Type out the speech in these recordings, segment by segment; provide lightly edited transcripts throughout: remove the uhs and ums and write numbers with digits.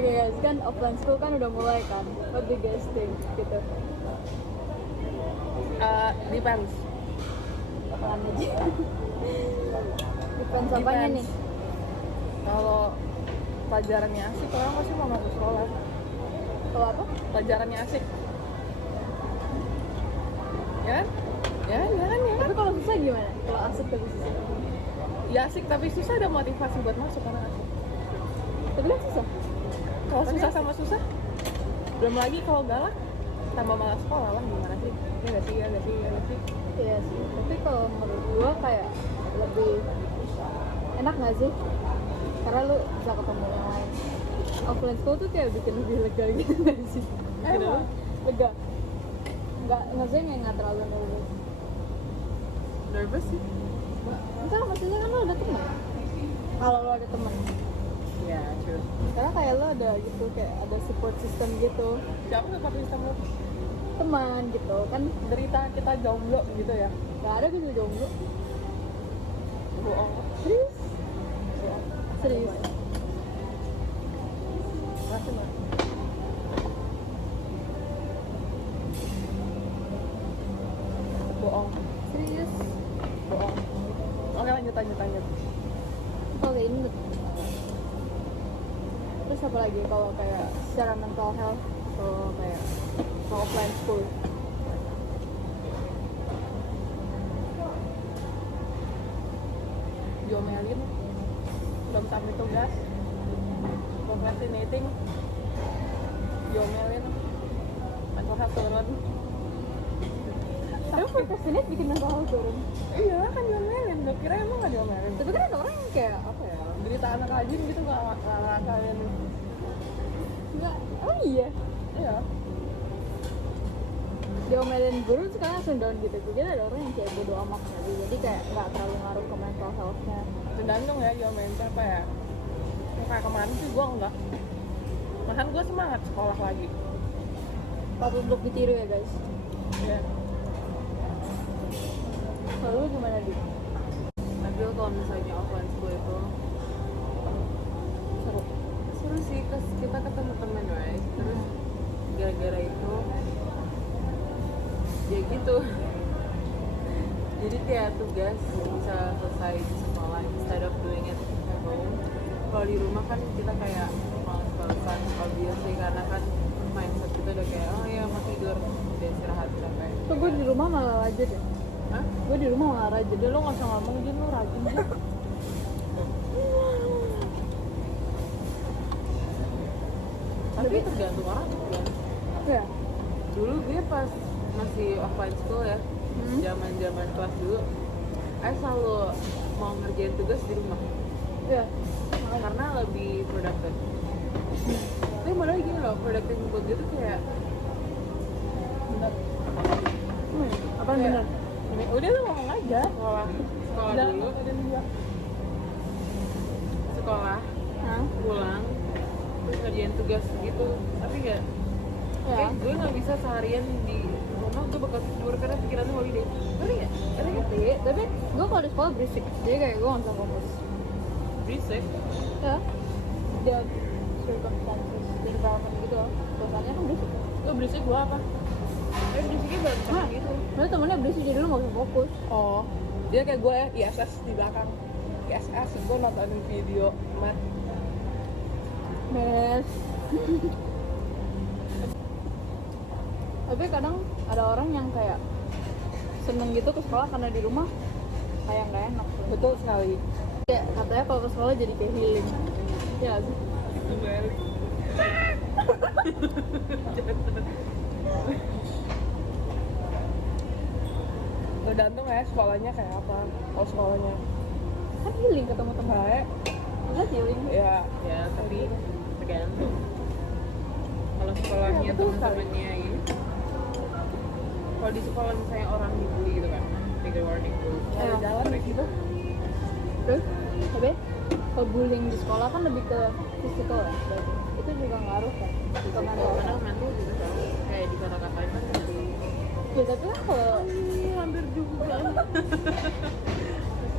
Oke guys, kan offline school kan udah mulai kan. What do you guys think gitu? Depends. Apaan aja? Depends apanya nih? Kalau pelajarannya asik, orang pasti mau masuk sekolah. Kalau apa? Pelajarannya asik. Ya kan? Ya kan? Tapi kalau susah gimana? Kalau asik tapi susah. Ya asik tapi susah, ada motivasi buat masuk karena asik. Tapi kan susah. Kalau Tapi susah asik. sama susah, belum lagi kalau galak, tambah malas sekolah lah, gimana sih? Ya nggak sih, ya nggak sih, ya nggak sih? Iya sih. Tapi kalau menurut gua kayak lebih enak nggak sih? Karena lu bisa ketemu yang lain. Offline school tuh kayak bikin lebih lega gitu nggak sih? Emang? Lega. Nggak sih nggak terlalu nervous. Nervous sih. Enggak, maksudnya kan lo ada teman. Kalau lo ada teman, Ya, true. karena kayak lo ada gitu, kayak ada support system gitu, Siapa support system lo? teman gitu kan. Derita kita jomblo gitu ya? Gak ada gitu jomblo. Bohong. Serius? Serius. Masih mah. Bohong. Serius. Bohong. Oke, lanjut. Oke, ini. Terus apa lagi kalau kayak secara mental health atau kayak kalau offline school? Diomelin, belum sampai tugas, procrastinating, diomelin, mental health turun. Tapi procrastinate bikin mental health turun. Iya kan diomelin, gue kira emang gak diomelin. Tapi kan ada orang yang kayak apa ya? Berita anak rajin gitu gak ngakalin. Enggak. Oh iya. Iya. Diomelin guru sekarang langsung down gitu. Gue kira ada orang yang kayak bodo amat gitu. Jadi kayak nggak terlalu ngaruh ke mental health-nya. Tergantung ya diomelin siapa ya. Kayak kemarin sih gue enggak. Malahan gue semangat sekolah lagi. Patut untuk ditiru ya guys. Ya. Kalau lu gimana Di? Tapi kalau misalnya offline school itu seru sih, terus kita ketemu temen right, terus gara-gara itu ya gitu jadi kayak tugas bisa selesai di sekolah instead of doing it at home. Kalau di rumah kan kita kayak males-malesan obviously karena kan mindset kita udah kayak oh ya mau tidur udah istirahat capek. Tuh gue di rumah malah rajin ya. Hah? Gue di rumah malah rajin. Jadi lo gak usah ngomong, Jin, lo rajin sih. Tapi tergantung orang kan. Ya. Dulu gue pas masih offline school ya, zaman kelas dulu, saya selalu mau ngerjain tugas di rumah Ya. karena lebih produktif. Tapi malah gini loh, produktif buat gue tuh kayak Bener. Apa Kayak- bener? Udah lo ngomong aja. sekolah Udah, dulu, udah dia. sekolah Hah? pulang terus ngerjain tugas gitu. Tapi nggak, Ya. kayak gue nggak bisa seharian di rumah, gue bakal tidur karena pikirannya holiday. Ngerti nggak? Ngerti. Tapi gue kalau di sekolah berisik. Jadi kayak gue nggak bisa fokus. Berisik. Ya. Dia circumstances, environment gitu loh. Suasananya kan berisik. Lo berisik gue apa? Berisiknya berantakan gitu. Soalnya temennya berisik jadi lu nggak bisa fokus. Oh, dia kayak gue ISS di belakang. ISS, gue nontonin video mat. Beres. Tapi kadang ada orang yang kayak seneng gitu ke sekolah karena di rumah kayak nggak enak. Betul sekali. Kayak katanya kalau ke sekolah jadi kayak healing. Ya sih. Tergantung ya sekolahnya kayak apa. Kalau sekolahnya Kan healing ketemu teman. baik, Kan healing. ya Ya tapi tergantung. Kalau sekolahnya Ya, betul teman-temannya ini, kalau di sekolah misalnya orang dibully gitu kan, trigger warning dulu. ada Ya. jalan kayak gitu. Terus, tapi kalau bullying di sekolah kan lebih ke fisikal ya. Berarti itu juga ngaruh kan. Ke mental. Karena mental juga sama, kayak di kata-katain kan jadi Ya tapi kan kalau hampir juga.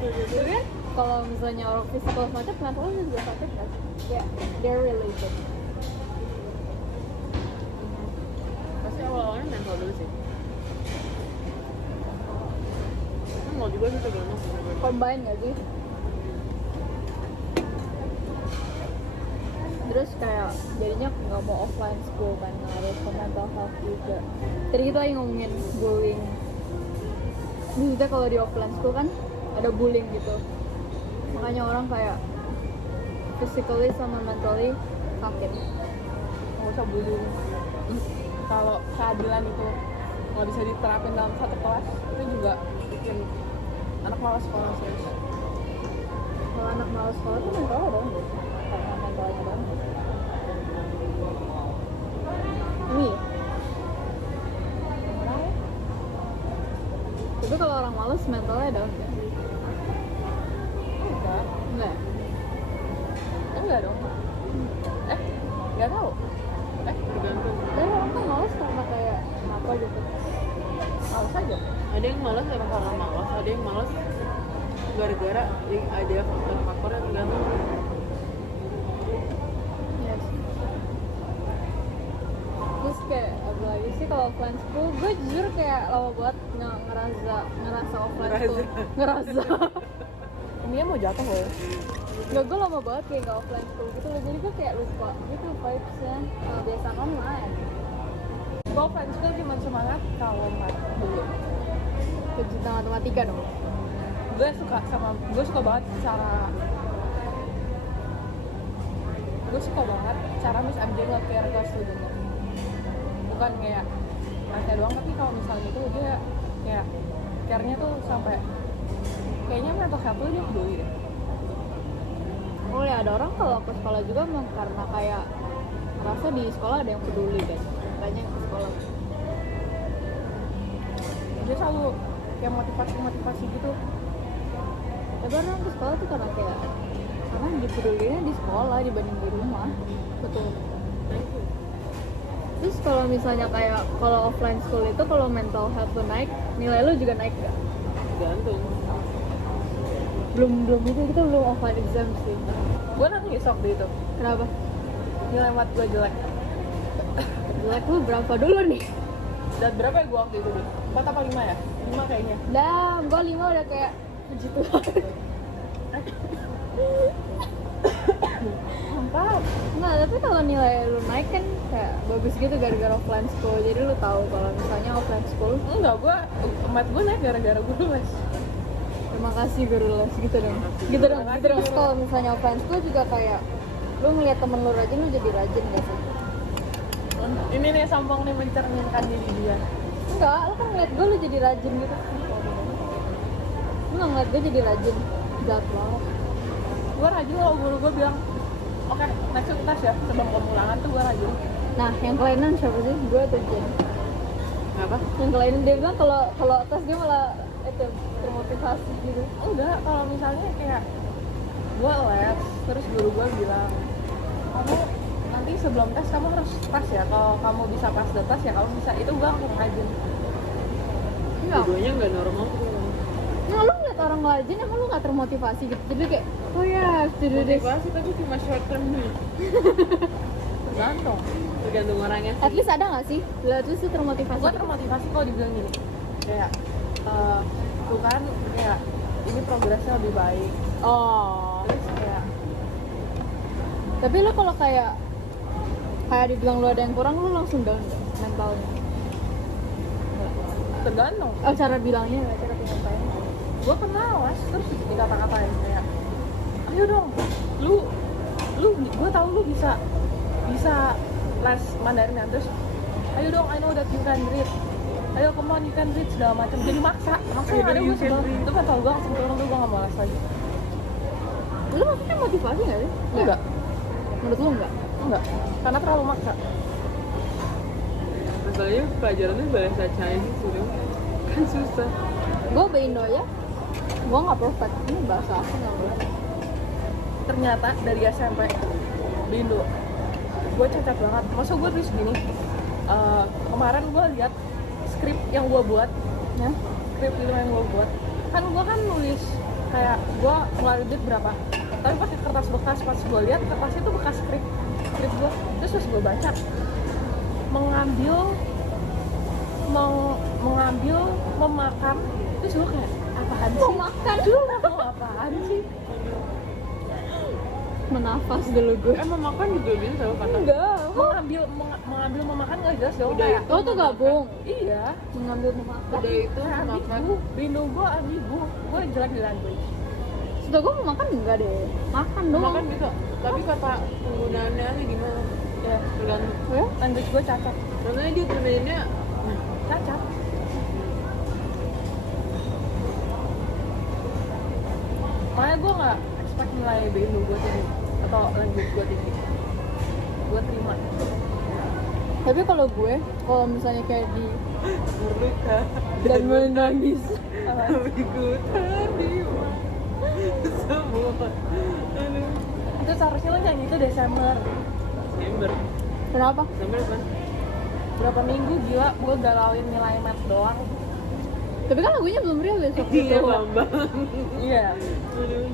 tapi kan kalau misalnya orang physical sakit, mentalnya juga sakit kan. Kayak they're related. awal-awalnya mental dulu sih. Mau juga sih sebelumnya sebenarnya. Combine gak sih? Terus kayak jadinya nggak mau offline school kan, harus ke mental health juga. Tadi kita lagi ngomongin bullying. Maksudnya kalau di offline school kan ada bullying gitu, makanya orang kayak physically sama mentally sakit. Nggak usah bullying. Kalau keadilan itu nggak bisa diterapin dalam satu kelas, itu juga bikin anak malas sekolah serius. Kalau anak malas sekolah tuh mental dong, karena mentalnya dong. Ini. Tapi kalau orang malas mentalnya down ya? Enggak, Enggak. enggak dong. Nggak tahu. Tergantung. Tapi orang kan malas karena kayak apa gitu. Males aja. Ada yang malas karena malas, ada yang malas gara-gara ada faktor-faktor yang tergantung. Yes. Terus kayak apa lagi sih kalau offline school, gue jujur kayak lama banget nggak ngerasa offline school. Ngerasa. Ini mau jatuh loh. Nggak, gue lama banget kayak nggak offline school gitu loh, jadi gue kayak lupa gitu vibes-nya. Biasa online. Gue offline school cuma semangat kalau mat dulu. Kejutan matematika dong. Gue suka banget cara Miss MJ nge-care ke studentnya. Bukan kayak nanya doang, tapi kalau misalnya itu dia kayak care-nya tuh sampai kayaknya mental health tuh dia peduli deh. Oh ya, ada orang kalau ke sekolah juga emang karena kayak merasa di sekolah ada yang peduli kan, makanya ke sekolah. Dia selalu kayak motivasi gitu. Tapi orang ke sekolah tuh karena dipedulinya di sekolah dibanding di rumah. Betul. Terus kalau misalnya kayak kalau offline school itu kalau mental health tuh naik, nilai lu juga naik gak? Tergantung. Belum itu kita belum offline exam sih. Gue nangis waktu itu, Kenapa? nilai mat gue jelek. Jelek lu berapa dulu nih? Dan berapa ya gue waktu itu deh? 4 apa 5 ya? 5 kayaknya. Dah, gua 5 udah kayak puji Tuhan. Mantap. Nah, tapi kalau nilai lu naik kan kayak bagus gitu gara-gara offline school. Jadi lu tahu kalau misalnya offline school, Enggak, mat gue naik gara-gara gue les. terima kasih guru les gitu dong. Gitu dong. Terus kalau misalnya offline school juga kayak lu ngeliat temen lu rajin, lu jadi rajin gak sih? Ini nih Sampong nih mencerminkan diri dia. Enggak, lu kan ngeliat gue lu jadi rajin gitu. Lu nggak ngeliat gue jadi rajin, jahat banget. Gue rajin kalau guru gue bilang, oke, next week tes ya, sebelum pemulangan tuh gue rajin. Nah, yang kelainan siapa sih? Gue atau Jen? Apa? Yang kelainan dia bilang kalau tes dia malah itu termotivasi gitu. Enggak, kalau misalnya kayak gue les, terus guru gue bilang, kamu nanti sebelum tes kamu harus pas ya, kalau kamu bisa pas the tes ya kamu bisa, itu gue langsung rajin. Enggak. Keduanya nggak normal tuh. Nah, lu ngeliat orang rajin emang lu gak termotivasi gitu? Jadi kayak, oh ya, harus do this. Motivasi tapi cuma short term nih. Tergantung orangnya sih. At least ada gak sih? Lihat lu sih termotivasi. Gue termotivasi kalau dibilang gini, kayak tuh kan kayak ini progresnya lebih baik. Oh. Terus kayak Tapi lu kalau kayak dibilang lu ada yang kurang, lu langsung down gak mentalnya? tergantung. Oh, cara bilangnya, cara penyampaiannya. Gue pernah les terus dikata-katain kayak, ayo dong, lu gue tahu lu bisa les Mandarin ya, terus ayo dong, I know that you can read, ayo come on you can read, segala macam, jadi maksa yang ada gue sebel. Itu kan tau gue langsung turun tuh, gue gak mau les lagi. Lu maksudnya motivasi gak sih? Enggak, Menurut lu enggak? karena terlalu maksa. Masalahnya pelajarannya bahasa Chinese sudah kan susah. Gue Indo ya, gue gak perfect. Ini bahasa aku gak perfect. Ternyata dari SMP di Indo gue cacat banget. Masa gue tulis gini, kemarin gue lihat skrip yang gue buat, Ya? skrip film yang gue buat, kan gue kan nulis kayak gue ngeluarin duit berapa, tapi pakai kertas bekas. Pas gue lihat kertas itu bekas skrip gue, terus pas gue baca, mengambil mau mengambil, memakan, terus gue kayak apaan sih? Makan. Lu mau apaan sih? Menafas dulu gue. Emang makan juga bisa kata. Enggak. Mengambil memakan nggak jelas dong. Udah Kayak, itu Oh tuh gabung. iya. Mengambil memakan. Udah itu Kayak makan. ambigu. Rindu gue ambigu. Gue jelek di language. Setahu gue memakan enggak deh. Makan doang. Makan bisa. Tapi kata penggunaannya nih gimana? Ya, Tergantung. Ya? language gue cacat. Contohnya dia terminnya Cacat. Makanya gue nggak expect nilai BINU gue tinggi atau language gue tinggi. Gue terima. Tapi kalau misalnya kayak di terluka dan menangis. ambigu terima semua. Aduh. Itu seharusnya lo nyanyi itu Desember. Ember. Kenapa? Ember kan? Berapa minggu gila gue galauin nilai math doang. Tapi kan lagunya belum rilis waktu Iya itu. Bambang. Iya. Aduh.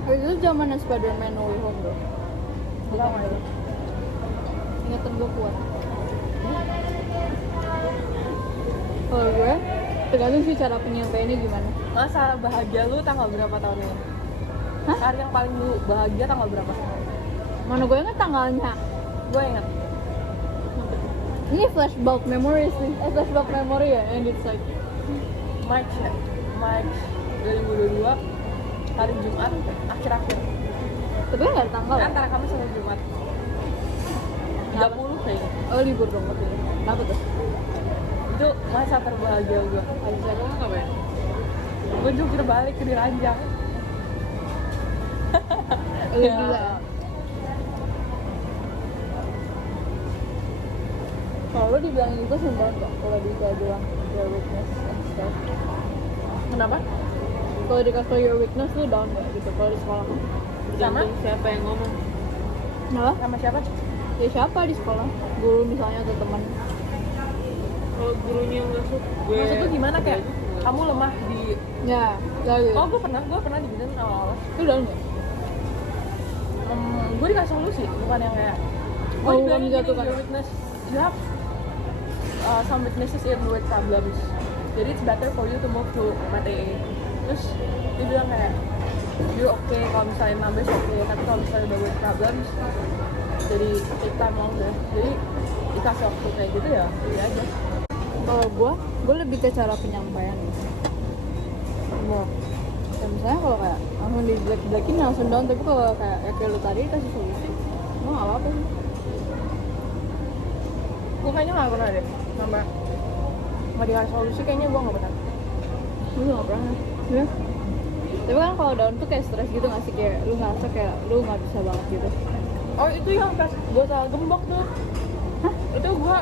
Waktu itu zamannya Spider-Man No Way Home tuh. Lama itu. Ingatan gue kuat. Kalau gue, tergantung sih cara penyampaiannya gimana. Masa bahagia lu tanggal berapa tahun ini? Hah? Hari yang paling lu bahagia tanggal berapa? Mana gue inget tanggalnya. Gue inget. Ini flashback memories nih. Flashback memory ya, and it's like March ya? March 2022 hari Jumat akhir-akhir. tapi kan nggak ada tanggal. Antara Kamis sama Jumat 30 kayaknya. Oh libur dong berarti. Kenapa tuh? Itu masa terbahagia gue. Habis aku mau ngapain? Gue jungkir balik ke Diranjang. Oh, gila. Kalau lo dibilangin itu seneng banget kok. Kalau dia bilang your weakness and stuff. Kenapa? Kalau dikasih your weakness lu down gak gitu kalau di sekolah? Tergantung siapa yang ngomong. Nah, Sama siapa? ya siapa di sekolah? Guru misalnya atau teman? Kalau gurunya nggak suka gue. Maksud tuh gimana kayak kamu lemah di. Ya, gitu. Oh gue pernah diginin awal-awal. Lu down gak? Gue dikasih solusi, bukan yang kayak Oh, dibilangin bukan gini, dijatuhkan. your weakness, you have some weaknesses in word problems. Jadi it's better for you to move to Math AA. Terus dia bilang kayak you're okay kalau misalnya numbers okay, tapi kalau misalnya udah word problems jadi take time longer. Jadi dikasih waktu kayak gitu ya, iya aja. Kalau gue lebih ke cara penyampaian. Gue, ya misalnya kalau kayak langsung dijelek-jelekin langsung down, tapi kalau kayak lu tadi kasih solusi, gue nggak apa-apa sih. Gue kayaknya nggak pernah deh sama nggak dikasih solusi, kayaknya gue nggak pernah. Gue nggak pernah. Ya. Tapi kan kalau down tuh kayak stres gitu nggak sih, kayak lu ngerasa kayak lu nggak bisa banget gitu. Oh itu yang pas gue salah gembok tuh. Hah? Itu gue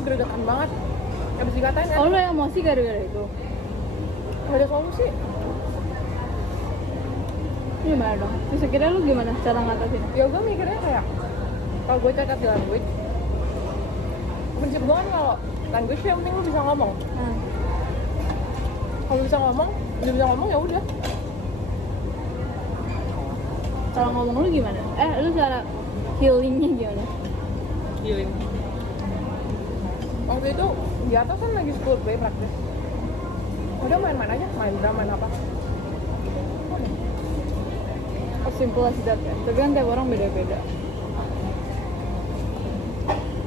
gregetan banget. Habis dikatain kan Oh lu emosi gara-gara itu? nggak ada solusi. Gimana dong? Terus kira lu gimana cara ngatasin? Ya gue mikirnya kayak kalau gue cacat di language, prinsip gue kan kalau language yang penting lu bisa ngomong. Kalau bisa ngomong, dia bisa ngomong ya udah. Cara ngomong lu gimana? Lu cara healingnya gimana? Healing. Waktu itu di atas kan lagi school play practice. Udah main-main aja, main drum, main apa. As simple as that kan? Tapi kan tiap orang beda-beda.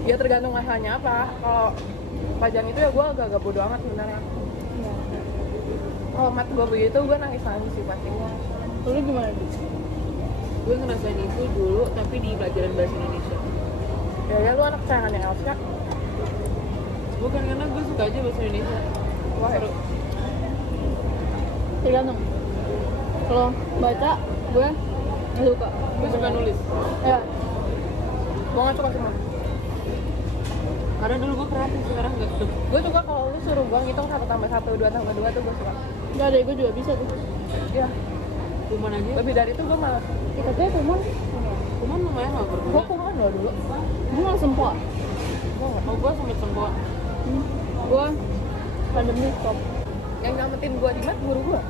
Ya tergantung masalahnya apa. Kalau pelajaran itu ya gue agak bodo amat sebenarnya. Iya. Kalau mat gue begitu, gue nangis-nangis sih pasti. Lu gimana sih? Gue ngerasain itu dulu tapi di pelajaran bahasa Indonesia. Ya lu anak kesayangannya Elsa. Bukan karena gue suka aja bahasa Indonesia. Wah, Seru. Tergantung. Kalau baca gue nggak suka. Gue suka nulis. Ya, gue gak suka semua. Karena dulu gue kreatif, sekarang nggak. Gue suka kalau lu suruh gue ngitung 1 tambah 1, 2 tambah 2 tuh gue suka. nggak ada, gue juga bisa tuh. Iya, Kuman aja. lebih dari itu gue malas. Katanya kumon. Kuman lumayan nggak berguna. Gue kuman loh dulu. Gue malah sempoa. Oh gue sempet sembuh. Gue pandemi stop. Yang nyelamatin gue di mat guru gue.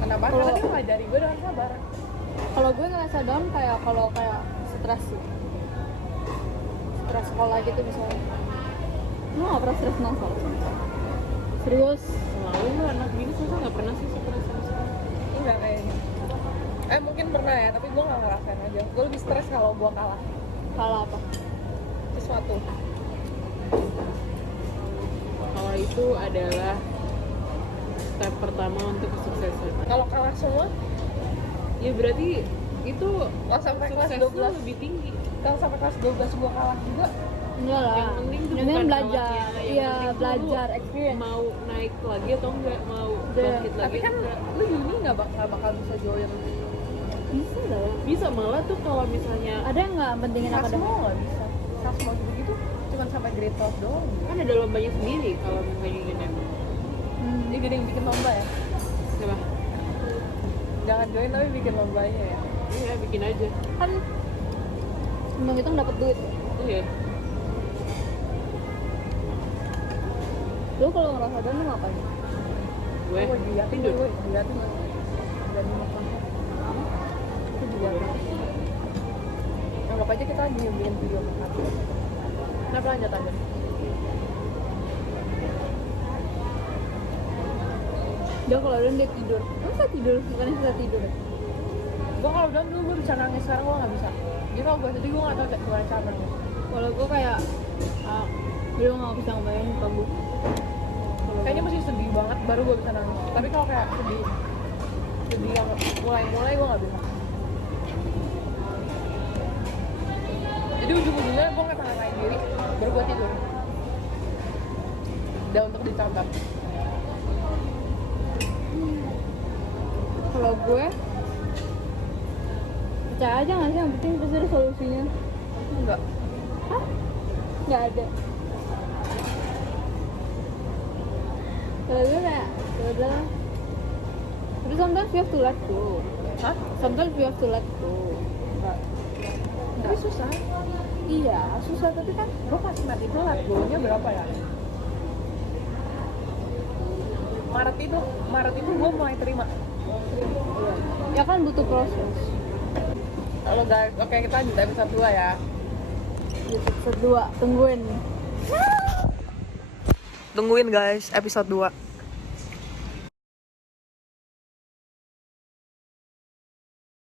Kenapa? Kalau- Karena dia ngajari gue dengan sabar. Kalau gue ngerasa down kayak kalau kayak stres sih. stres sekolah gitu misalnya. Lu nggak pernah stres novel? Serius? Selalu lu anak gini susah nggak pernah sih stres sama sekali. Enggak kayaknya. Mungkin pernah ya, tapi gue nggak ngerasain aja. Gue lebih stres kalau gue kalah Kalah apa? sesuatu. Kalau itu adalah step pertama untuk kesuksesan. Kalau kalah semua, Ya berarti itu kalau sampai kelas sukses lu 12, lebih tinggi. kalau sampai kelas 12 gue kalah juga, Enggak lah. Yang penting tuh Yang penting bukan belajar. kalahnya, yang Iya, penting tuh belajar, lu experience. Mau naik lagi atau enggak, mau Udah. bangkit lagi tapi kan enggak. lu uni nggak bakal bisa join. Bisa dong. Bisa malah tuh kalau misalnya Ada yang nggak pentingin Sasmo akademik? nggak bisa. Sasmo gitu-gitu cuma sampai grade 12 doang. kan ada lombanya sendiri kalau misalnya gini. Ini gede yang bikin lomba ya. Coba. Jangan join tapi bikin lombanya ya. Iya, bikin aja. Kan hitung-hitung dapat duit. Iya. Lu kalau ngerasa down lu ngapain? Gue Gue diliatin tidur. gue diliatin. Dan makan. Itu diliatin. Anggap aja kita lagi bikin video makan. Kenapa lanjut aja? Dia kalau down dia tidur. Masa tidur? Bukannya susah tidur ya? Gue kalau down dulu gue bisa nangis, sekarang gue nggak bisa. Jadi kalau gue sedih gue nggak tahu gimana cara nangis. Kalau gue kayak belum nggak bisa ngebayangin muka gue. Kayaknya masih sedih banget baru gue bisa nangis. Tapi kalau kayak sedih yang mulai gue nggak bisa. Jadi ujung-ujungnya gue ngata-ngatain diri, baru gue tidur. Udah untuk dicatat. Kalau gue percaya aja nggak sih, yang penting pasti ada solusinya. Enggak. Hah? Nggak ada. Kalau gue kayak ya udah. Tapi sometimes you have to let go. Hah? Sometimes you have to let go. Tapi susah. Iya, susah tapi kan Gue pas mat itu let go-nya berapa ya? Maret itu gue mulai terima. ya kan butuh proses. Halo guys, oke kita lanjut episode 2 ya. Episode 2, tungguin. Tungguin guys episode 2.